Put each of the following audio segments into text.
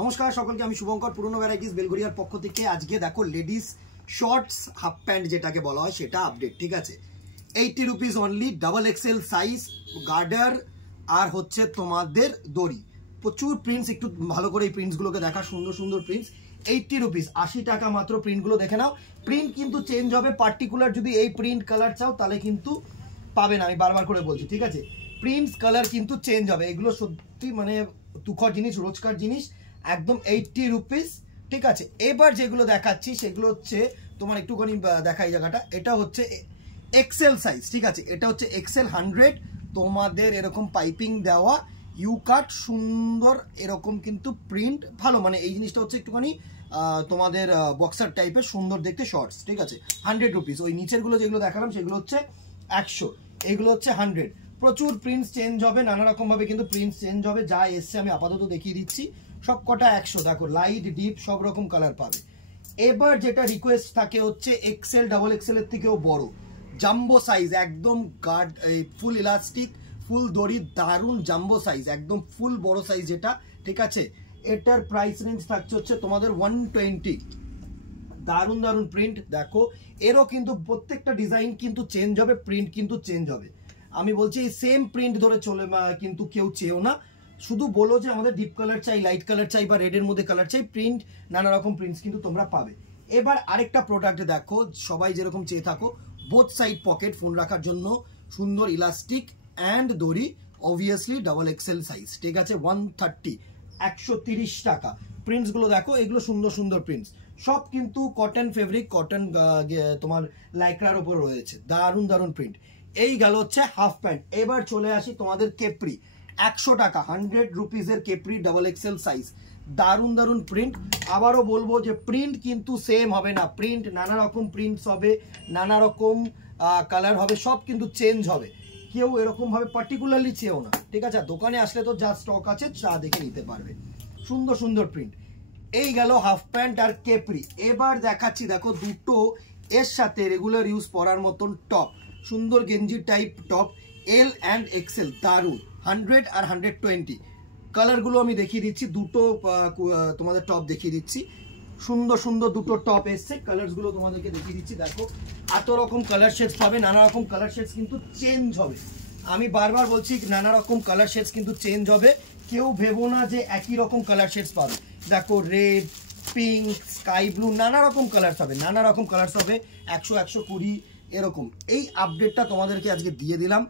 নমস্কার সকলকে, আমি শুভঙ্কর পুরনো ভ্যারাইটিস বেলঘরিয়ার পক্ষ থেকে। আজকে দেখো লেডিস শর্টস হাফ প্যান্ট যেটাকে বলা হয় সেটা আপডেট, ঠিক আছে। 80 rupees only, double XL size, garter আর হচ্ছে তোমাদের দড়ি, প্রচুর প্রিন্টস। একটু ভালো করে এই প্রিন্টসগুলোকে দেখা, সুন্দর সুন্দর প্রিন্টস। 80 রুপিস, 80 টাকা মাত্র। প্রিন্টগুলো দেখে নাও। প্রিন্ট কিন্তু চেঞ্জ হবে, পার্টিকুলার যদি এই প্রিন্ট কালার চাও তাহলে কিন্তু পাবে না, আমি বারবার করে বলছি, ঠিক আছে। প্রিন্টস কালার কিন্তু চেঞ্জ হবে। এগুলো সত্যি মানে তুখর জিনিস, রোজকার জিনিস, একদম 80 রুপিস, ঠিক আছে। এবার যেগুলো দেখাচ্ছি সেগুলো হচ্ছে তোমার একটুখানি দেখাই জায়গাটা। এটা হচ্ছে এক্সেল সাইজ, ঠিক আছে। এটা হচ্ছে এক্সেল 100, তোমাদের এরকম পাইপিং দেওয়া, ইউ কাট, সুন্দর এরকম কিন্তু প্রিন্ট ভালো। মানে এই জিনিসটা হচ্ছে একটুখানি তোমাদের বক্সার টাইপের, সুন্দর দেখতে শর্টস, ঠিক আছে। 100 রুপিস। ওই নিচের গুলো যেগুলো দেখালাম সেগুলো হচ্ছে 100, এগুলো হচ্ছে 100। প্রচুর প্রিন্টস চেঞ্জ হবে, নানা রকম ভাবে কিন্তু প্রিন্টস চেঞ্জ হবে। যা এসছে আমি আপাতত দেখিয়ে দিচ্ছি, সব কটা 100। দেখো লাইট ডিপ সব রকম কালার পাবে। এবার যেটা রিকোয়েস্ট থাকে হচ্ছে এক্সেল, ডাবল এক্সেল এর থেকেও বড়, জাম্বো সাইজ, একদম গার্ড, ফুল ইলাস্টিক, ফুল দড়ি, দারুন জাম্বো সাইজ, একদম ফুল বড় সাইজ যেটা, ঠিক আছে। এটার প্রাইস রেঞ্জ থাকছে হচ্ছে তোমাদের 120। দারুন দারুন প্রিন্ট দেখো। এরও কিন্তু প্রত্যেকটা ডিজাইন কিন্তু চেঞ্জ হবে, প্রিন্ট কিন্তু চেঞ্জ হবে। আমি বলছি এই সেম প্রিন্ট ধরে চলে কিন্তু কেউ চেয়েও না, শুধু বলো যে আমাদের ডিপ কালার চাই, লাইট কালার চাই, বা রেডের মধ্যে কালার চাই। প্রিন্ট নানা রকম প্রিন্টস কিন্তু তোমরা পাবে। এবার আরেকটা প্রোডাক্ট দেখো, সবাই যেরকম চেয়ে থাকো, বোথ সাইড পকেট, ফোন রাখার জন্য সুন্দর ইলাস্টিক অ্যান্ড দড়ি, অবভিয়াসলি ডাবল এক্সেল সাইজ, ঠিক আছে। 130, 130 টাকা। প্রিন্টস গুলো দেখো, এগুলো সুন্দর সুন্দর প্রিন্টস, সব কিন্তু কটন ফেব্রিক, কটন তোমার লাইক্রার উপর রয়েছে, দারুন দারুন প্রিন্ট। এই গেল হচ্ছে হাফ প্যান্ট। এবার চলে আসি তোমাদের কেপ্রি, 100 টাকা, 100 রুপিসের কেপ্রি, ডাবল এক্সেল সাইজ, দারুন দারুন প্রিন্ট। আবারও বলবো যে প্রিন্ট কিন্তু সেম হবে না, প্রিন্ট নানা রকম প্রিন্টস হবে, নানা রকম কালার হবে, সব কিন্তু চেঞ্জ হবে। কেউ এরকম ভাবে পার্টিকুলারলি চেয়েও না, ঠিক আছে। দোকানে আসলে তো যা স্টক আছে চা দেখে নিতে পারবে, সুন্দর সুন্দর প্রিন্ট। এই গেল হাফ প্যান্ট আর কেপ্রি। এবার দেখাচ্ছি দেখো দুটো এর সাথে রেগুলার ইউজ পরার মতন টপ, সুন্দর গেঞ্জি type top, L and XL, দারুন। 100 আর 120 কালারগুলো আমি দেখিয়ে দিচ্ছি, দুটো তোমাদের টপ দেখিয়ে দিচ্ছি। সুন্দর সুন্দর দুটো টপ এসছে, কালারসগুলো তোমাদেরকে দেখিয়ে দিচ্ছি। দেখো এত রকম কালার শেডস পাবে, নানা রকম কালার শেডস কিন্তু চেঞ্জ হবে। আমি বারবার বলছি নানা রকম কালার শেডস কিন্তু চেঞ্জ হবে, কেউ ভেবো না যে একই রকম কালার শেডস পাবে। দেখো রেড, পিঙ্ক, স্কাই ব্লু, নানা রকম কালার্স হবে, নানা রকম কালার্স হবে, 100, 120 এরকম। এই আপডেটটা তোমাদেরকে আজকে দিয়ে দিলাম।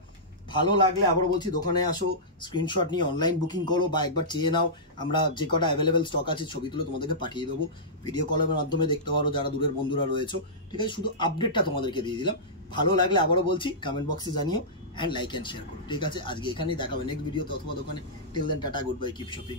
ভালো লাগলে আবারও বলছি দোকানে আসো, স্ক্রিনশট নিয়ে অনলাইন বুকিং করো, বা একবার চেয়ে নাও। আমরা যে কটা অ্যাভেলেবেল স্টক আছে ছবি তুলে তোমাদেরকে পাঠিয়ে দেবো, ভিডিও কলের মাধ্যমে দেখতে পারো যারা দূরের বন্ধুরা রয়েছে, ঠিক আছে। শুধু আপডেটটা তোমাদেরকে দিয়ে দিলাম। ভালো লাগলে আবারও বলছি কমেন্ট বক্সে জানিও, অ্যান্ড লাইক অ্যান্ড শেয়ার করো, ঠিক আছে। আজকে এখানেই দেখাবে নেক্সট ভিডিওতে অথবা দোকানে। Till then tata, goodbye, keep shopping.